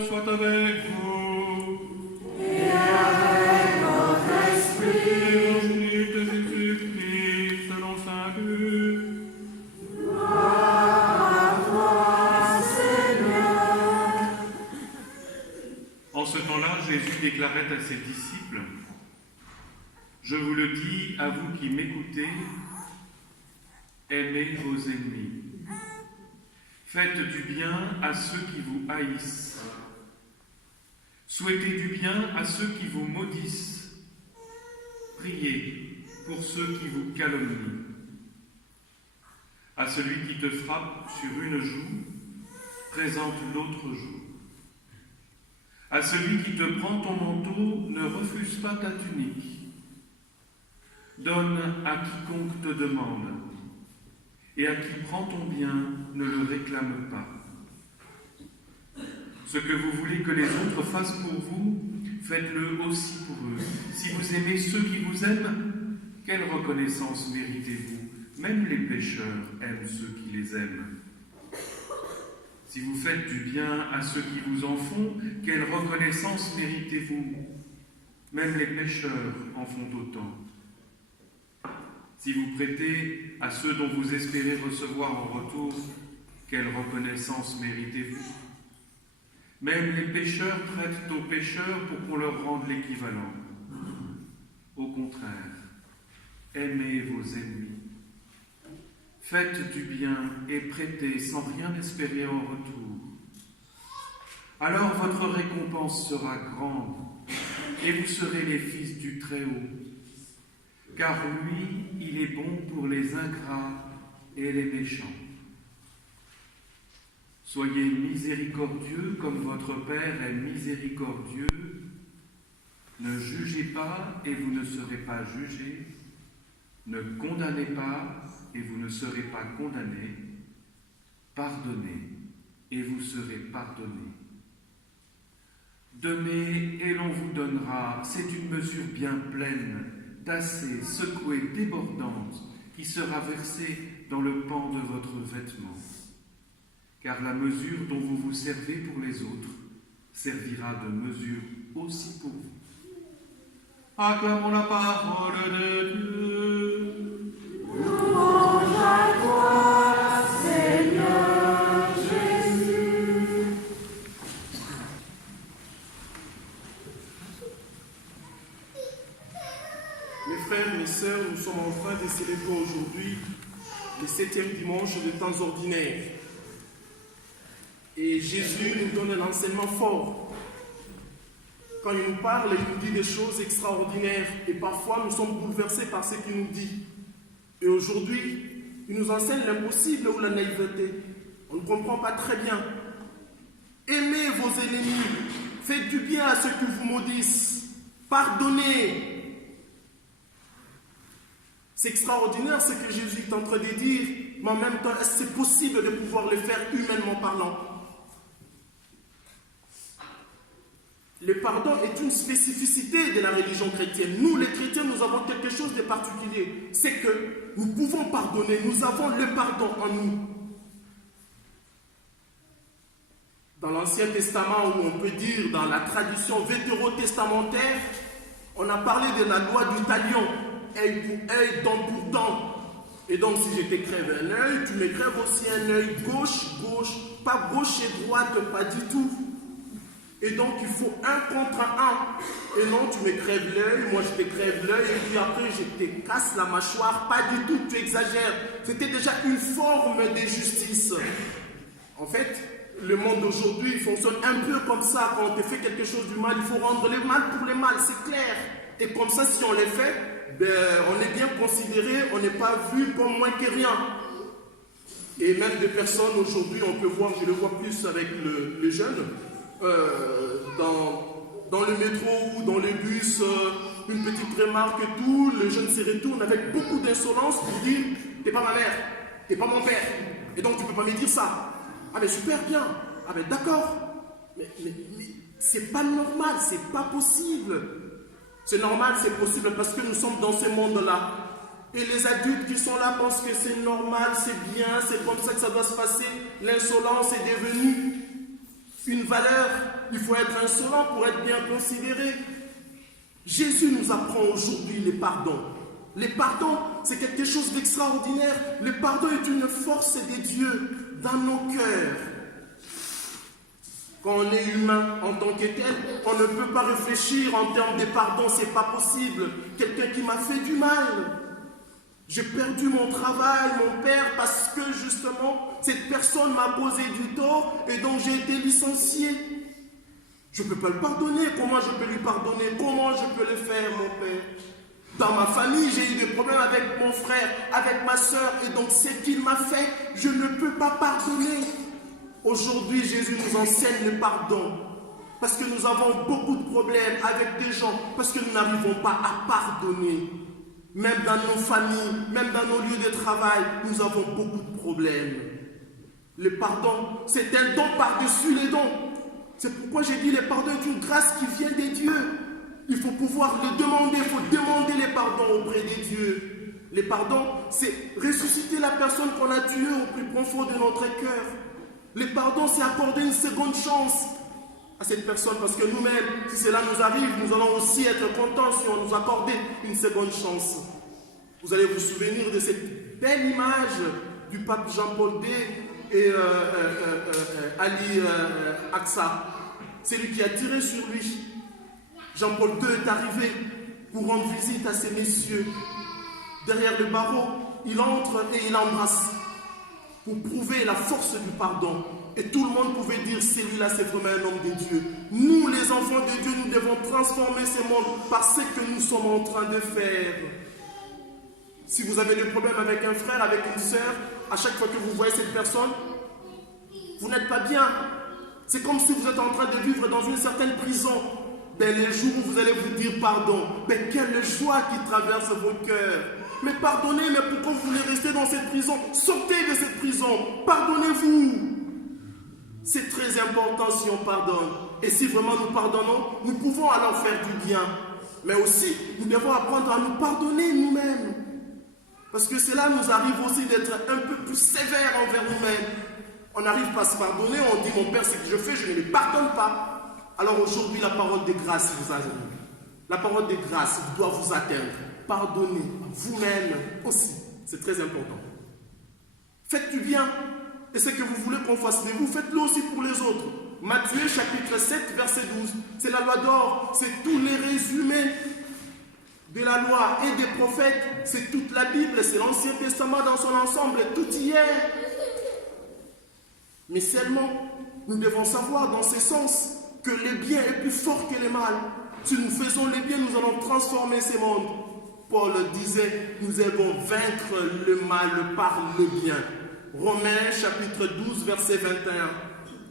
soit avec vous. Et avec votre esprit. Évangile de Jésus-Christ selon saint Luc. Gloire à toi, Seigneur. En ce temps-là, Jésus déclarait à ses disciples: Je vous le dis, à vous qui m'écoutez, aimez vos ennemis. Faites du bien à ceux qui vous haïssent. Souhaitez du bien à ceux qui vous maudissent. Priez pour ceux qui vous calomnient. À celui qui te frappe sur une joue, présente l'autre joue. À celui qui te prend ton manteau, ne refuse pas ta tunique. Donne à quiconque te demande, et à qui prend ton bien, ne le réclame pas. Ce que vous voulez que les autres fassent pour vous, faites-le aussi pour eux. Si vous aimez ceux qui vous aiment, quelle reconnaissance méritez-vous? Même les pécheurs aiment ceux qui les aiment. Si vous faites du bien à ceux qui vous en font, quelle reconnaissance méritez-vous? Même les pécheurs en font autant. Si vous prêtez à ceux dont vous espérez recevoir en retour, quelle reconnaissance méritez-vous? Même les pécheurs prêtent aux pécheurs pour qu'on leur rende l'équivalent. Au contraire, aimez vos ennemis. Faites du bien et prêtez sans rien espérer en retour. Alors votre récompense sera grande et vous serez les fils du Très-Haut. Car lui, il est bon pour les ingrats et les méchants. Soyez miséricordieux comme votre Père est miséricordieux. Ne jugez pas et vous ne serez pas jugés. Ne condamnez pas et vous ne serez pas condamnés. Pardonnez et vous serez pardonnés. Donnez et l'on vous donnera. C'est une mesure bien pleine, tassée, secouée, débordante, qui sera versée dans le pan de votre vêtement. Car la mesure dont vous vous servez pour les autres servira de mesure aussi pour vous. Acclamons la parole de Dieu. Louange à toi, Seigneur Jésus. Mes frères, mes sœurs, nous sommes en train de célébrer aujourd'hui le 7e dimanche de temps ordinaire. Et Jésus nous donne un enseignement fort. Quand il nous parle, il nous dit des choses extraordinaires. Et parfois, nous sommes bouleversés par ce qu'il nous dit. Et aujourd'hui, il nous enseigne l'impossible ou la naïveté. On ne comprend pas très bien. Aimez vos ennemis. Faites du bien à ceux qui vous maudissent. Pardonnez. C'est extraordinaire ce que Jésus est en train de dire. Mais en même temps, est-ce que c'est possible de pouvoir le faire humainement parlant? Le pardon est une spécificité de la religion chrétienne. Nous, les chrétiens, nous avons quelque chose de particulier. C'est que nous pouvons pardonner. Nous avons le pardon en nous. Dans l'Ancien Testament, ou on peut dire dans la tradition vétérotestamentaire, on a parlé de la loi du talion. Œil pour œil, dent pour dent. Et donc, si je te crève un œil, tu me crèves aussi un œil gauche, pas gauche et droite, pas du tout. Et donc, il faut un contre un. Et non, tu me crèves l'œil, moi je te crève l'œil, et puis après, je te casse la mâchoire. Pas du tout, tu exagères. C'était déjà une forme de justice. En fait, le monde d'aujourd'hui fonctionne un peu comme ça. Quand on te fait quelque chose du mal, il faut rendre le mal pour le mal, c'est clair. Et comme ça, si on le fait, on est bien considéré, on n'est pas vu comme moins que rien. Et même des personnes aujourd'hui, on peut voir, je le vois plus avec les jeunes, dans le métro ou dans les bus, une petite remarque et tout, les jeunes se retournent avec beaucoup d'insolence pour dire « T'es pas ma mère, t'es pas mon père, et donc tu peux pas me dire ça. » Ah mais super bien, ah mais d'accord, mais c'est pas normal, c'est pas possible. C'est normal, c'est possible parce que nous sommes dans ce monde-là. Et les adultes qui sont là pensent que c'est normal, c'est bien, c'est comme ça que ça doit se passer. L'insolence est devenue une valeur, il faut être insolent pour être bien considéré. Jésus nous apprend aujourd'hui les pardons. Les pardons, c'est quelque chose d'extraordinaire. Le pardon est une force de Dieu dans nos cœurs. Quand on est humain en tant que tel, on ne peut pas réfléchir en termes de pardon, c'est pas possible. Quelqu'un qui m'a fait du mal. J'ai perdu mon travail, mon père, parce que justement, cette personne m'a causé du tort et donc j'ai été licencié. Je ne peux pas le pardonner. Comment je peux lui pardonner? Comment je peux le faire, mon père? Dans ma famille, j'ai eu des problèmes avec mon frère, avec ma soeur, et donc ce qu'il m'a fait, je ne peux pas pardonner. Aujourd'hui, Jésus nous enseigne le pardon, parce que nous avons beaucoup de problèmes avec des gens, parce que nous n'arrivons pas à pardonner. Même dans nos familles, même dans nos lieux de travail, nous avons beaucoup de problèmes. Le pardon, c'est un don par-dessus les dons. C'est pourquoi j'ai dit le pardon est une grâce qui vient de Dieu. Il faut pouvoir le demander, il faut demander les pardons auprès de Dieu. Le pardon, c'est ressusciter la personne qu'on a tuée au plus profond de notre cœur. Le pardon, c'est accorder une seconde chance à cette personne, parce que nous-mêmes, si cela nous arrive, nous allons aussi être contents si on nous accordait une seconde chance. Vous allez vous souvenir de cette belle image du pape Jean-Paul II et Ali Aqsa. C'est lui qui a tiré sur lui. Jean-Paul II est arrivé pour rendre visite à ces messieurs. Derrière le barreau, il entre et il embrasse pour prouver la force du pardon. Et tout le monde pouvait dire, celui-là c'est vraiment un homme de Dieu. Nous, les enfants de Dieu, nous devons transformer ce monde par ce que nous sommes en train de faire. Si vous avez des problèmes avec un frère, avec une sœur, à chaque fois que vous voyez cette personne, vous n'êtes pas bien. C'est comme si vous êtes en train de vivre dans une certaine prison. Ben, les jours où vous allez vous dire pardon, ben, quelle joie qui traverse vos cœurs. Mais pardonnez, mais pourquoi vous voulez rester dans cette prison? Sortez de cette prison, pardonnez-vous. C'est très important si on pardonne. Et si vraiment nous pardonnons, nous pouvons alors faire du bien. Mais aussi, nous devons apprendre à nous pardonner nous-mêmes. Parce que cela nous arrive aussi d'être un peu plus sévères envers nous-mêmes. On n'arrive pas à se pardonner, on dit mon père, ce que je fais, je ne les pardonne pas. Alors aujourd'hui, la parole de grâce vous arrive. La parole de grâce doit vous atteindre. Pardonnez vous-même aussi. C'est très important. Faites du bien. Et ce que vous voulez qu'on fasse de vous, faites-le aussi pour les autres. Matthieu chapitre 7, verset 12. C'est la loi d'or. C'est tous les résumés de la loi et des prophètes. C'est toute la Bible. C'est l'Ancien Testament dans son ensemble. Tout y est. Mais seulement, nous devons savoir dans ce sens que le bien est plus fort que le mal. Si nous faisons le bien, nous allons transformer ce monde. Paul disait, nous allons vaincre le mal par le bien. Romains chapitre 12, verset 21.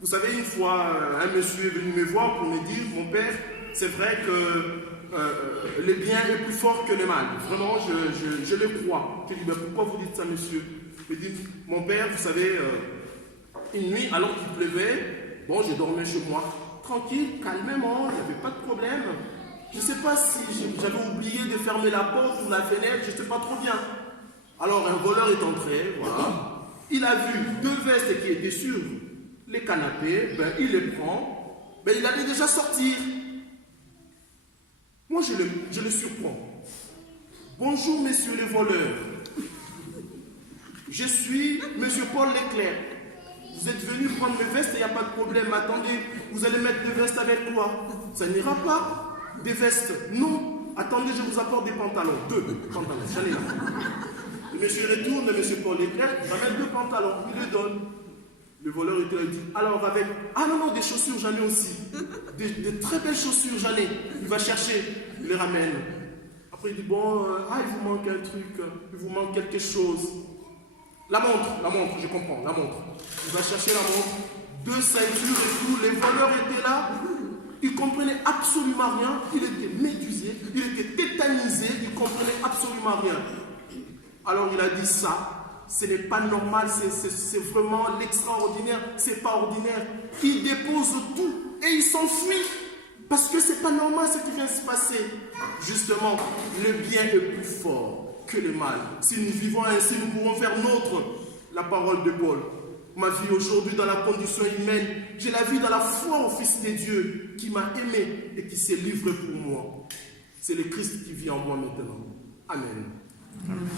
Vous savez, une fois, un monsieur est venu me voir pour me dire, mon père, c'est vrai que le bien est plus fort que le mal. Vraiment, je le crois. Je lui dis, ben, pourquoi vous dites ça, monsieur? Il me dit, mon père, vous savez, une nuit, alors qu'il pleuvait, bon, j'ai dormi chez moi, tranquille, calmement, il n'y avait pas de problème. Je ne sais pas si j'avais oublié de fermer la porte ou la fenêtre, je ne sais pas trop bien. Alors, un voleur est entré, voilà. Il a vu deux vestes qui étaient sur les canapés, ben, il les prend, ben, il allait déjà sortir. Moi, je le surprends. Bonjour, messieurs les voleurs. Je suis monsieur Paul Leclerc. Vous êtes venu prendre mes vestes et il n'y a pas de problème. Attendez, vous allez mettre des vestes avec quoi? Ça n'ira pas. Des vestes? Non. Attendez, je vous apporte des pantalons. Deux pantalons, j'en ai là. Le monsieur retourne, le monsieur Paul Leclerc, il va mettre deux pantalons, il les donne. Le voleur était là, il dit, alors avec... Ah non, non, des chaussures, j'en ai aussi. Des très belles chaussures, j'en ai. Il va chercher, il les ramène. Après, il dit, bon, il vous manque un truc, il vous manque quelque chose. La montre, je comprends, la montre. Il va chercher la montre, deux ceintures et tout. Les voleurs étaient là, ils ne comprenaient absolument rien. Il était médusé, il était tétanisé, il ne comprenait absolument rien. Alors il a dit ça, ce n'est pas normal, c'est vraiment l'extraordinaire, c'est pas ordinaire. Il dépose tout et il s'enfuit parce que c'est pas normal ce qui vient de se passer. Justement, le bien est plus fort que le mal. Si nous vivons ainsi, nous pouvons faire nôtre la parole de Paul. ma vie aujourd'hui dans la condition humaine, je la vis dans la foi au Fils de Dieu qui m'a aimé et qui s'est livré pour moi. C'est le Christ qui vit en moi maintenant. Amen. Amen.